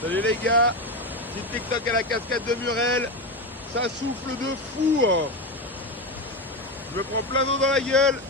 Salut les gars, petit TikTok à la cascade de Murel, ça souffle de fou, hein. Je me prends plein d'eau dans la gueule.